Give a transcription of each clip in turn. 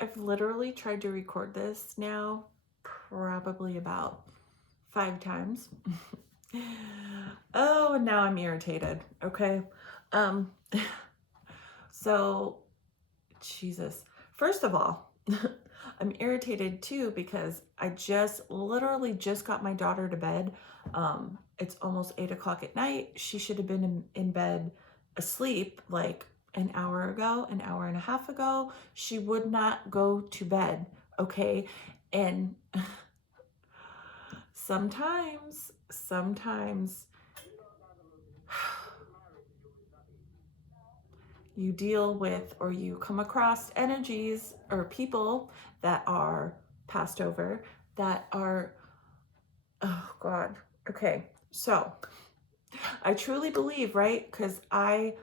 I've literally tried to record this now probably about 5 times. Oh, and now I'm irritated. Okay. Um, so Jesus. First of all, I'm irritated too because I literally just got my daughter to bed. It's almost 8 o'clock at night. She should have been in bed asleep like an hour ago, an hour and a half ago. She would not go to bed. Okay. And sometimes you deal with or you come across energies or people that are passed over that are, oh God. Okay. So I truly believe, right? Because I've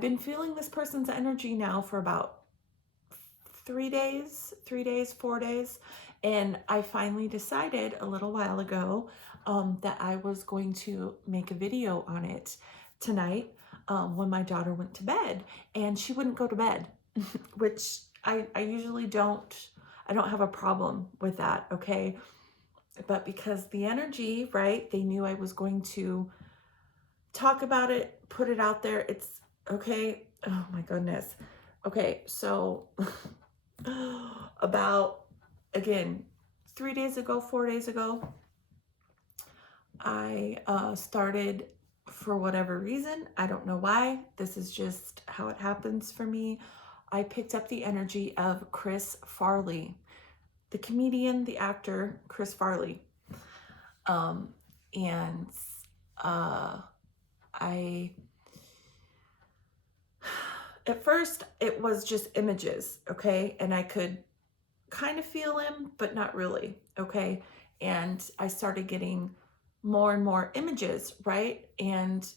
been feeling this person's energy now for about 3 days, 4 days. And I finally decided a little while ago that I was going to make a video on it tonight when my daughter went to bed, and she wouldn't go to bed, which I usually I don't have a problem with that, okay? But because the energy, right, they knew I was going to talk about it, put it out there. It's okay. Oh my goodness. Okay, so about, again, 3 days ago, 4 days ago, I started, for whatever reason, I don't know why, this is just how it happens for me, I picked up the energy of Chris Farley, the comedian, the actor, Chris Farley. And I, at first it was just images, okay? And I could kind of feel him, but not really, okay? And I started getting more and more images, right? And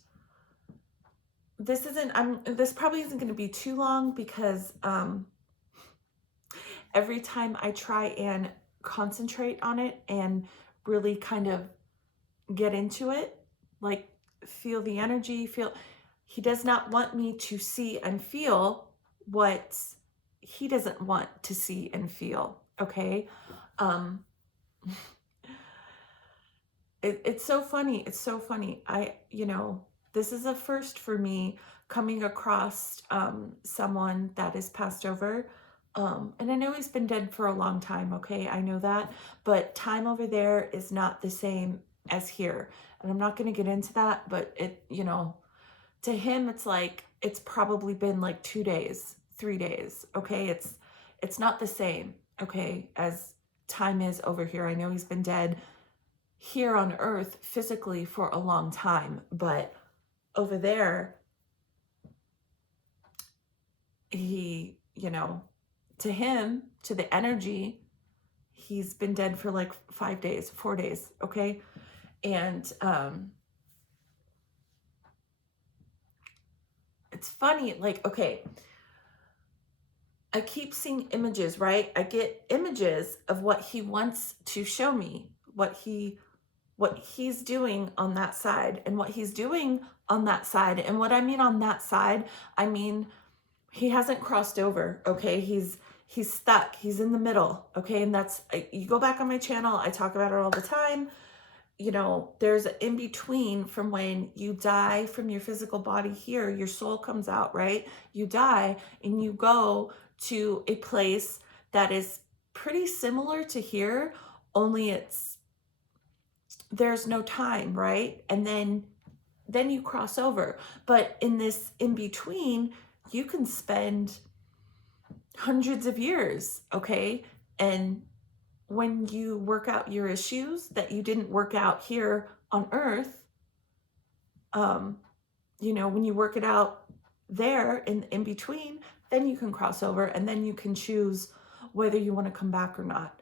this probably isn't going to be too long because every time I try and concentrate on it and really kind of get into it, like feel the energy, he does not want me to see and feel what he doesn't want to see and feel, okay? It's so funny. It's so funny. This is a first for me, coming across someone that is passed over. And I know he's been dead for a long time, okay? I know that. But time over there is not the same as here. And I'm not going to get into that, but to him, it's like, it's probably been like 2 days, 3 days, okay? It's not the same, okay, as time is over here. I know he's been dead here on earth physically for a long time, but over there, he, to him, to the energy, he's been dead for like 5 days, 4 days, okay? And it's funny, like, okay, I keep seeing images, right? I get images of what he wants to show me, what he's doing on that side, and what he's doing on that side. And what I mean on that side, I mean, he hasn't crossed over, okay? He's stuck. He's in the middle, okay? And you go back on my channel, I talk about it all the time. There's an in between from when you die from your physical body here, your soul comes out, right? You die and you go to a place that is pretty similar to here, only there's no time, right? And then you cross over. But in this in between, you can spend hundreds of years, okay? And when you work out your issues that you didn't work out here on earth, when you work it out there in between, then you can cross over, and then you can choose whether you want to come back or not.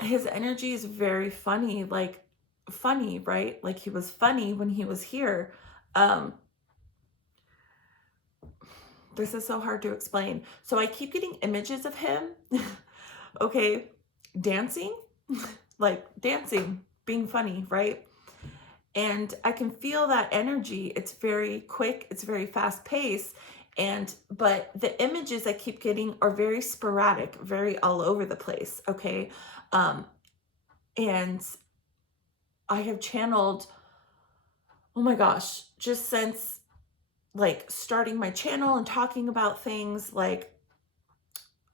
His energy is very funny, like funny, right? Like he was funny when he was here. This is so hard to explain. So I keep getting images of him, okay, dancing, like dancing, being funny, right? and I can feel that energy. It's very quick, it's very fast paced. But the images I keep getting are very sporadic, very all over the place. Okay. Um, and I have channeled, oh my gosh, just since like starting my channel and talking about things, like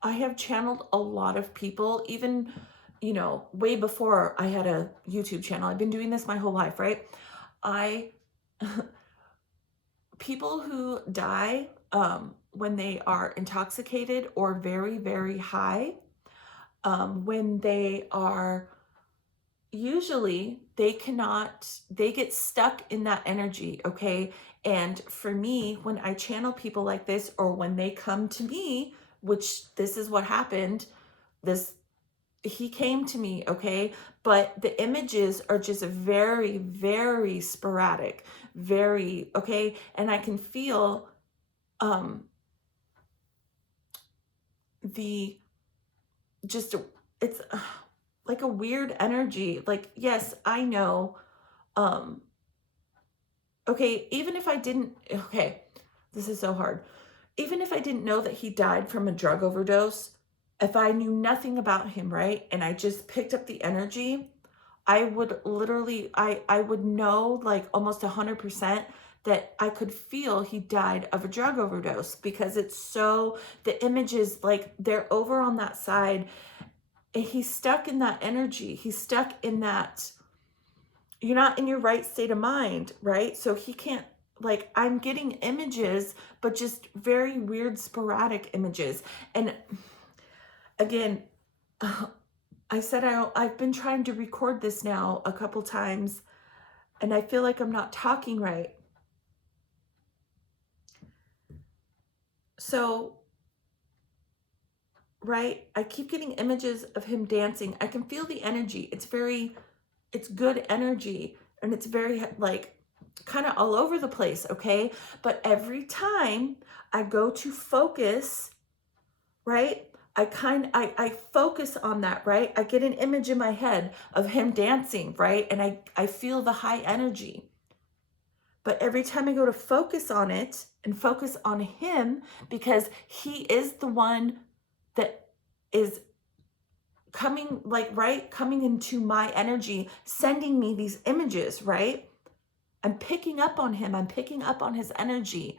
I have channeled a lot of people, even, way before I had a YouTube channel. I've been doing this my whole life, right? I, people who die when they are intoxicated or very, very high, when they are, usually they get stuck in that energy, okay? And for me, when I channel people like this, or when they come to me, which this is what happened, this he came to me, okay? But the images are just very, very sporadic, very, okay? And I can feel um the just it's like a weird energy. Like, yes, I know. um okay, even if I didn't, okay, this is so hard. Even if I didn't know that he died from a drug overdose, if I knew nothing about him, right, and I just picked up the energy, I would literally, I would know like almost 100% that I could feel he died of a drug overdose, because it's so, the images, like they're over on that side, and he's stuck in that energy. He's stuck in that, you're not in your right state of mind, right? So he can't, like, I'm getting images, but just very weird, sporadic images. And again, I said I've been trying to record this now a couple times, and I feel like I'm not talking right. So, right, I keep getting images of him dancing. I can feel the energy. It's good energy, and it's very like kind of all over the place, okay? But every time I go to focus, right? I focus on that, right? I get an image in my head of him dancing, right? And I feel the high energy. But every time I go to focus on it and focus on him, because he is the one that is coming, like, right, coming into my energy, sending me these images, right? I'm picking up on him. I'm picking up on his energy.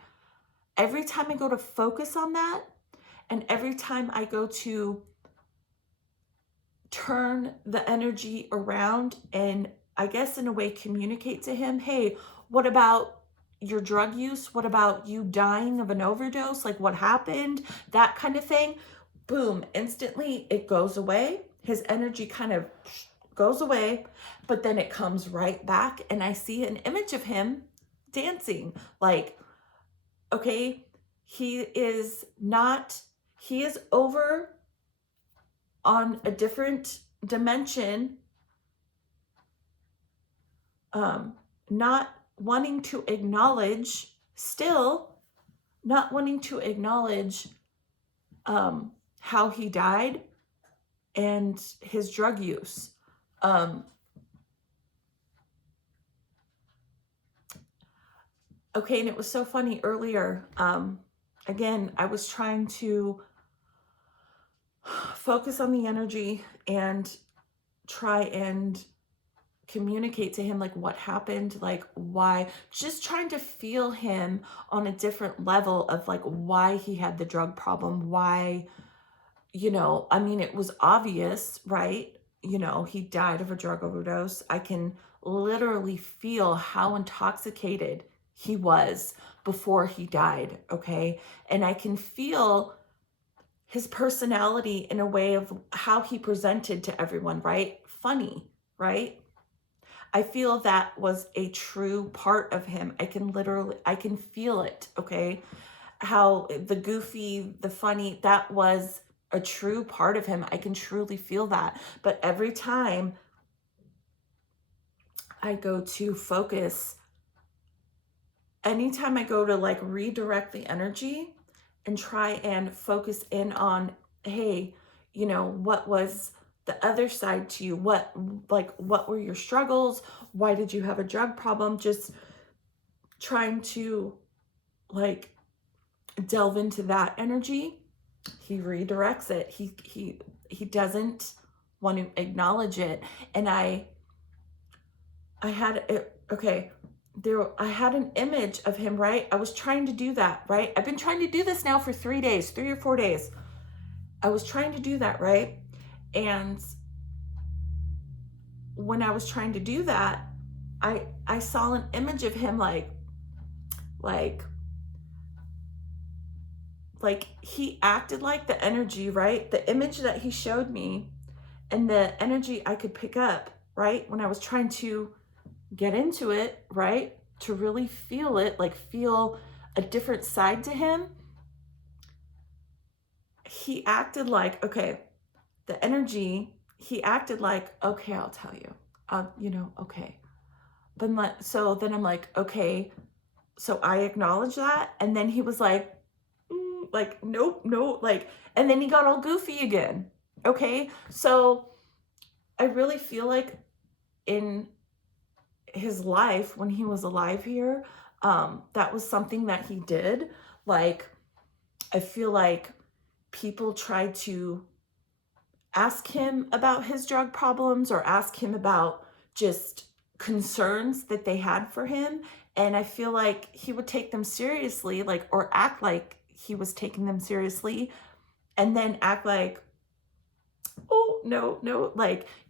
Every time I go to focus on that, and every time I go to turn the energy around and, I guess in a way, communicate to him, hey, what about your drug use? What about you dying of an overdose? Like, what happened? That kind of thing. Boom, instantly it goes away. His energy kind of goes away, but then it comes right back, and I see an image of him dancing. Like, okay, he is over on a different dimension, not wanting to acknowledge, still not wanting to acknowledge how he died and his drug use. Okay, and it was so funny earlier. Again, I was trying to focus on the energy and try and communicate to him, like, what happened, like, why, just trying to feel him on a different level of like why he had the drug problem, why, I mean, it was obvious, right? He died of a drug overdose. I can literally feel how intoxicated he was before he died, okay? And I can feel his personality in a way of how he presented to everyone, right? Funny, right? I feel that was a true part of him. I can feel it, okay? How the goofy, the funny, that was a true part of him. I can truly feel that. But every time I go to focus, anytime I go to like redirect the energy and try and focus in on, hey, what was the other side to you. What were your struggles? Why did you have a drug problem? Just trying to like delve into that energy. He redirects it. He doesn't want to acknowledge it. And I had it, okay, I had an image of him, right? I was trying to do that, right? I've been trying to do this now for 3 days, 3 or 4 days. I was trying to do that, right? And when I was trying to do that, I saw an image of him like he acted like the energy, right? The image that he showed me and the energy I could pick up, right? When I was trying to get into it, right? To really feel it, like feel a different side to him. He acted like, okay, the energy, he acted like, okay, I'll tell you, okay. But so then I'm like, okay, so I acknowledge that. And then he was like, nope, no, and then he got all goofy again. Okay. So I really feel like in his life, when he was alive here, that was something that he did. Like, I feel like people tried to ask him about his drug problems or ask him about just concerns that they had for him. And I feel like he would take them seriously, or act like he was taking them seriously, and then act like, oh, no,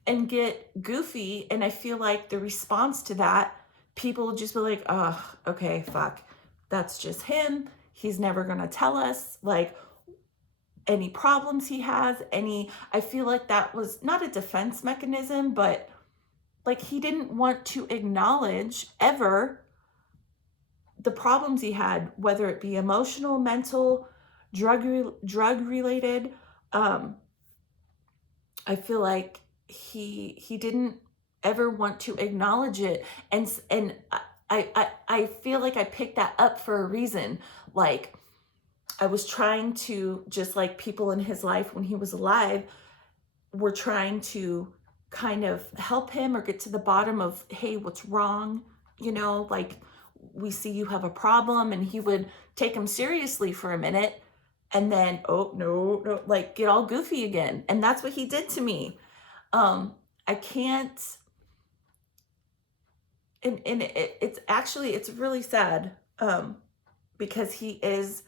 and get goofy. And I feel like the response to that, people would just be like, oh, okay, fuck, that's just him. He's never gonna tell us, any problems he has, I feel like that was not a defense mechanism, but he didn't want to acknowledge ever the problems he had, whether it be emotional, mental, drug related. I feel like he didn't ever want to acknowledge it, and I feel like I picked that up for a reason. Like, I was trying to, just like people in his life when he was alive were trying to kind of help him or get to the bottom of, hey, what's wrong? We see you have a problem, and he would take him seriously for a minute and then, oh, no, get all goofy again. And that's what he did to me. I can't, it's really sad, because he is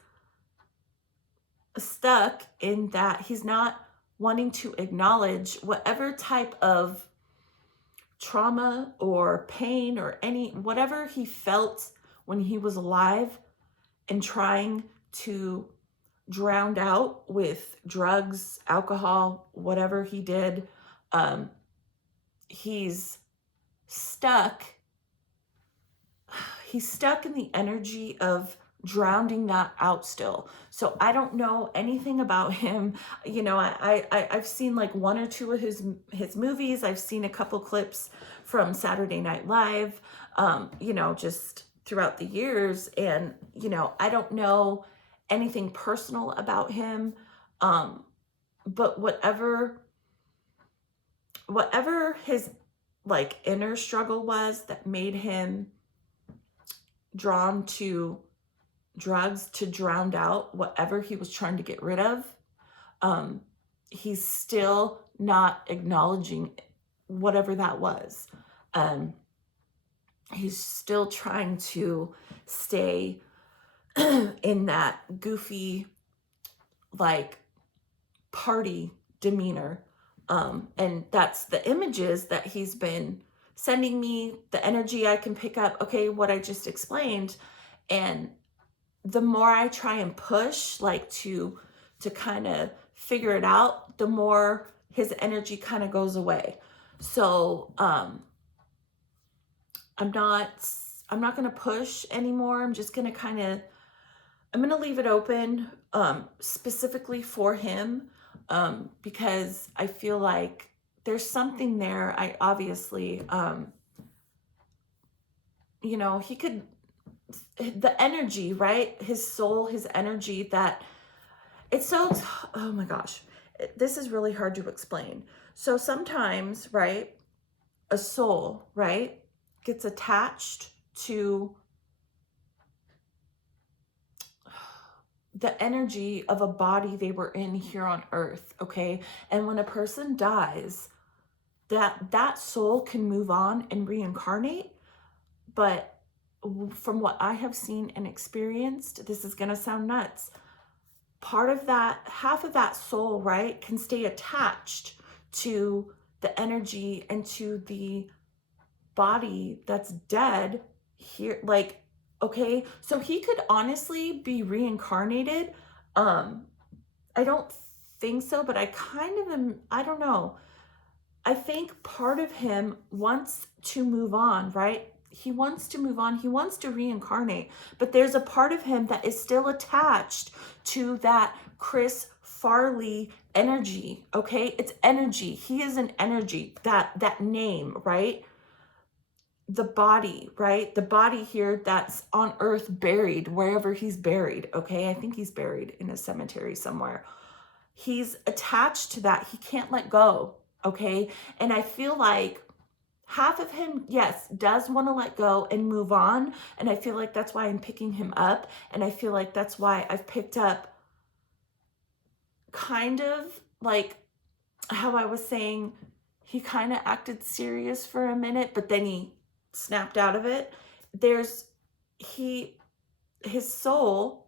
stuck in that he's not wanting to acknowledge whatever type of trauma or pain or whatever he felt when he was alive, and trying to drown out with drugs, alcohol, whatever he did. He's stuck in the energy of drowning that out still. So I don't know anything about him. I've seen 1 or 2 of his movies. I've seen a couple clips from Saturday Night Live, just throughout the years. And, I don't know anything personal about him. But whatever his inner struggle was that made him drawn to drugs to drown out whatever he was trying to get rid of, he's still not acknowledging whatever that was. He's still trying to stay in that goofy party demeanor, and that's the images that he's been sending me, the energy I can pick up, okay, what I just explained. And the more I try and push, to kind of figure it out, the more his energy kind of goes away. So I'm not going to push anymore. I'm just going to I'm going to leave it open, specifically for him, because I feel like there's something there. I obviously, he could, the energy, right? His soul, his energy, that it's so, oh my gosh, this is really hard to explain. So sometimes, right, a soul, right, gets attached to the energy of a body they were in here on earth, okay? And when a person dies, that soul can move on and reincarnate, but from what I have seen and experienced, this is going to sound nuts. Part of that, half of that soul, right, can stay attached to the energy and to the body that's dead here, like, okay, so he could honestly be reincarnated. I don't think so, but I kind of am, I don't know. I think part of him wants to move on, right? He wants to move on. He wants to reincarnate, but there's a part of him that is still attached to that Chris Farley energy, okay? It's energy. He is an energy, that name, right? The body, right? The body here that's on earth buried, wherever he's buried, okay? I think he's buried in a cemetery somewhere. He's attached to that. He can't let go, okay? And I feel like half of him, yes, does want to let go and move on. And I feel like that's why I'm picking him up. And I feel like that's why I've picked up kind of like how I was saying, he kind of acted serious for a minute, but then he snapped out of it. His soul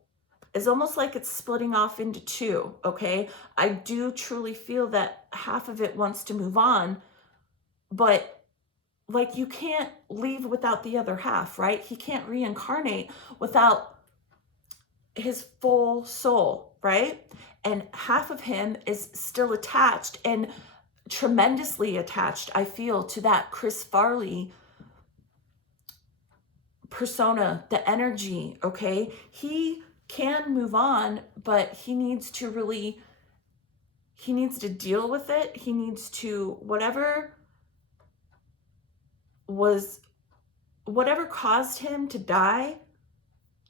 is almost like it's splitting off into two, okay? I do truly feel that half of it wants to move on, but like you can't leave without the other half, right? He can't reincarnate without his full soul, right? And half of him is still attached and tremendously attached, I feel, to that Chris Farley persona, the energy, okay? He can move on, but he needs to deal with it. He needs to, whatever caused him to die,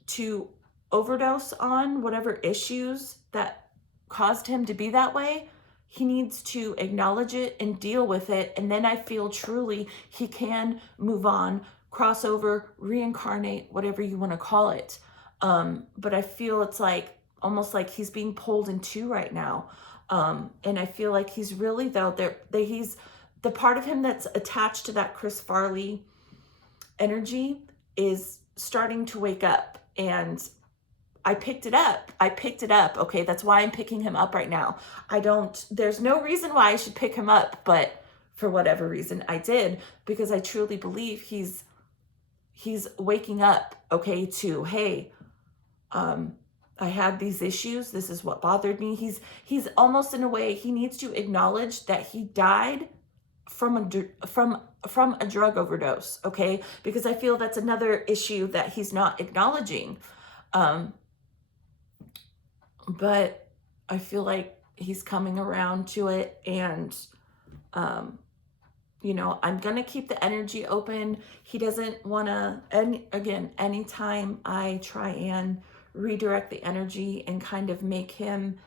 to overdose on whatever issues that caused him to be that way, he needs to acknowledge it and deal with it. And then I feel truly he can move on, cross over, reincarnate, whatever you want to call it. But I feel it's like almost like he's being pulled in two right now. And I feel like he's really, though, he's the part of him that's attached to that Chris Farley energy is starting to wake up. And I picked it up. Okay, that's why I'm picking him up right now. There's no reason why I should pick him up, but for whatever reason I did, because I truly believe he's waking up, okay, to, hey, I had these issues. This is what bothered me. He's almost, in a way, he needs to acknowledge that he died from a drug overdose, okay? Because I feel that's another issue that he's not acknowledging. But I feel like he's coming around to it, and I'm gonna keep the energy open. He doesn't want to, and again, anytime I try and redirect the energy and kind of make him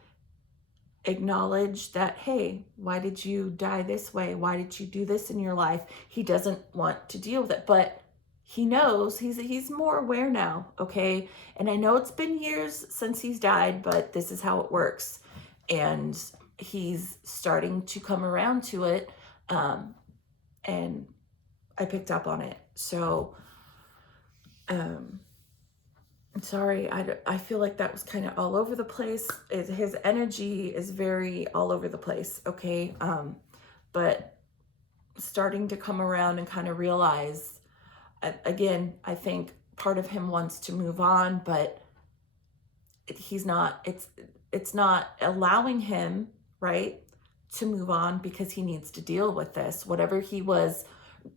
acknowledge that, hey, why did you die this way? Why did you do this in your life? He doesn't want to deal with it, but he knows, he's more aware now, okay? And I know it's been years since he's died, but this is how it works. And he's starting to come around to it, and I picked up on it. So, sorry, I feel like that was kind of all over the place. His energy is very all over the place, okay? But starting to come around and kind of realize, again, I think part of him wants to move on, but he's not, it's not allowing him, right, to move on, because he needs to deal with this. Whatever he was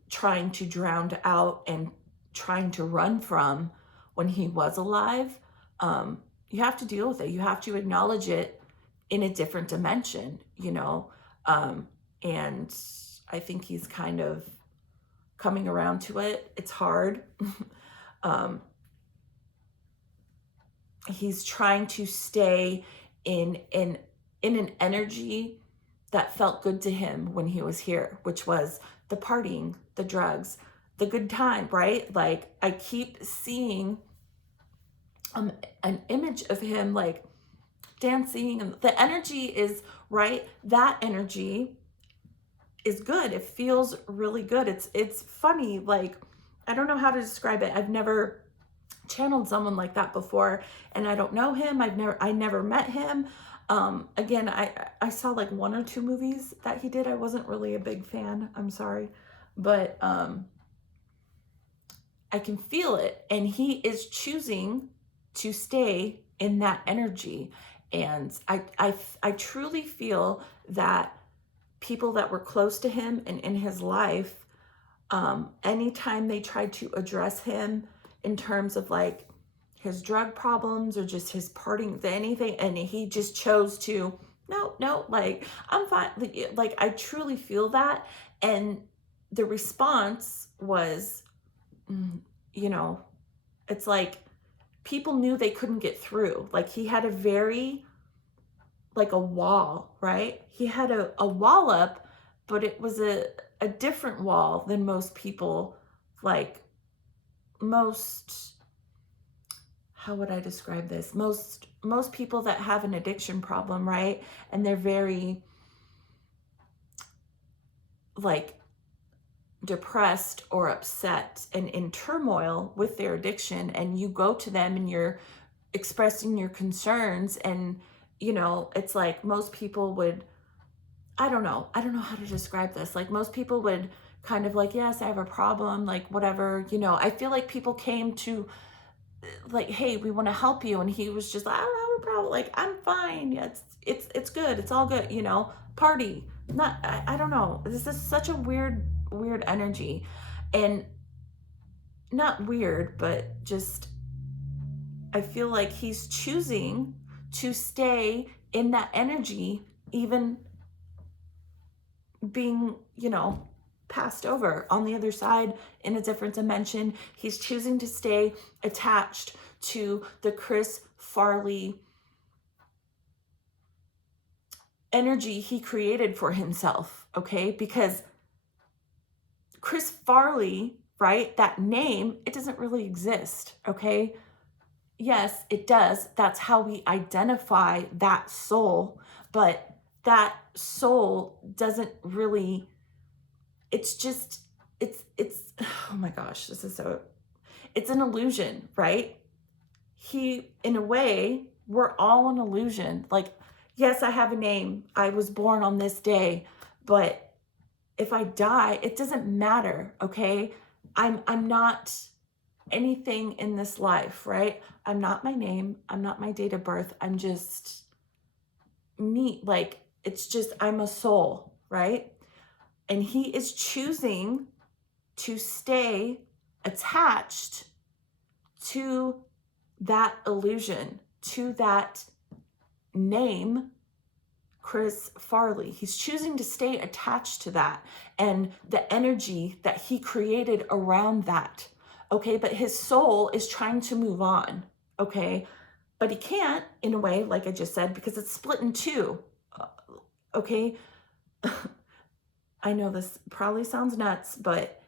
trying to drown out and trying to run from when he was alive, you have to deal with it. You have to acknowledge it in a different dimension, and I think he's kind of coming around to it. It's hard. He's trying to stay in an energy that felt good to him when he was here, which was the partying, the drugs, the good time, right? Like I keep seeing an image of him like dancing, and the energy is right. That energy is good. It feels really good. It's funny. Like, I don't know how to describe it. I've never channeled someone like that before, and I don't know him. I never met him. Again, I saw like 1 or 2 movies that he did. I wasn't really a big fan. I'm sorry, but I can feel it, and he is choosing to stay in that energy. And I truly feel that people that were close to him and in his life, anytime they tried to address him in terms of like his drug problems or just his partying, anything, and he just chose to, no, like, I'm fine. Like, I truly feel that. And the response was, you know, it's like people knew they couldn't get through. Like, he had a very, like a wall, right? He had a wall up, but it was a different wall than most people, like most, how would I describe this? Most people that have an addiction problem, right? And they're very like depressed or upset and in turmoil with their addiction, and you go to them and you're expressing your concerns, and it's like most people would, I don't know how to describe this. Like most people would kind of like, yes, I have a problem, like whatever, I feel like people came to like, hey, we want to help you. And he was just like, I don't have a problem. Like, I'm fine. Yeah, it's good. It's all good. Party. Not, I don't know. This is such a weird energy, and not weird, but just, I feel like he's choosing to stay in that energy, even being, passed over on the other side in a different dimension. He's choosing to stay attached to the Chris Farley energy he created for himself, okay? Because Chris Farley, right, that name, it doesn't really exist, okay? Yes, it does. That's how we identify that soul, but that soul doesn't really, it's just, it's, oh my gosh, it's an illusion, right? In a way, we're all an illusion. Like, yes, I have a name. I was born on this day, but if I die, it doesn't matter, okay? I'm not anything in this life, right? I'm not my name. I'm not my date of birth. I'm just me. Like, it's just, I'm a soul, right? And he is choosing to stay attached to that illusion, to that name, Chris Farley. He's choosing to stay attached to that and the energy that he created around that. Okay, but his soul is trying to move on. Okay, but he can't, in a way, like I just said, because it's split in two. Okay, I know this probably sounds nuts, but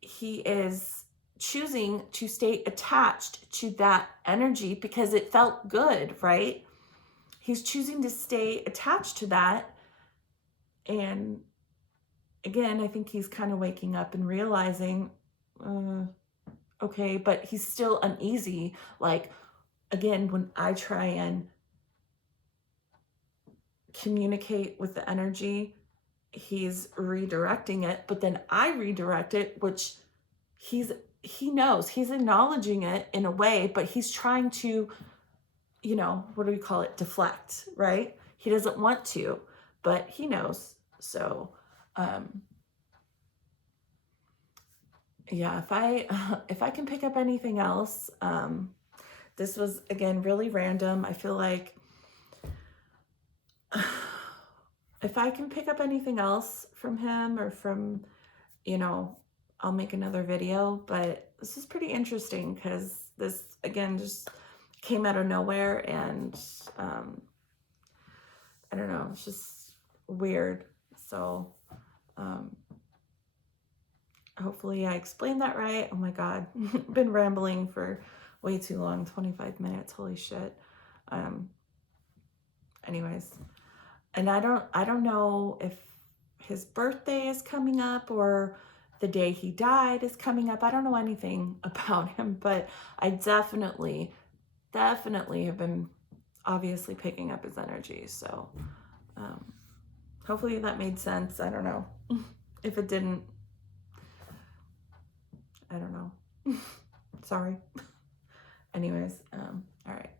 he is choosing to stay attached to that energy because it felt good, right? He's choosing to stay attached to that. And again, I think he's kind of waking up and realizing, okay, but he's still uneasy. Like, again, when I try and communicate with the energy, he's redirecting it, but then I redirect it, which he knows, he's acknowledging it in a way, but he's trying to, what do we call it? Deflect, right? He doesn't want to, but he knows. So, yeah, if I can pick up anything else, this was, again, really random. I feel like if I can pick up anything else from him or from, I'll make another video, but this is pretty interesting because this, again, just came out of nowhere, and I don't know, it's just weird. So, hopefully I explained that right. Oh my God, been rambling for way too long, 25 minutes, holy shit. Anyways, and I don't know if his birthday is coming up or the day he died is coming up. I don't know anything about him, but I definitely have been obviously picking up his energy. So hopefully that made sense. I don't know. If it didn't, I don't know. Sorry. Anyways, all right.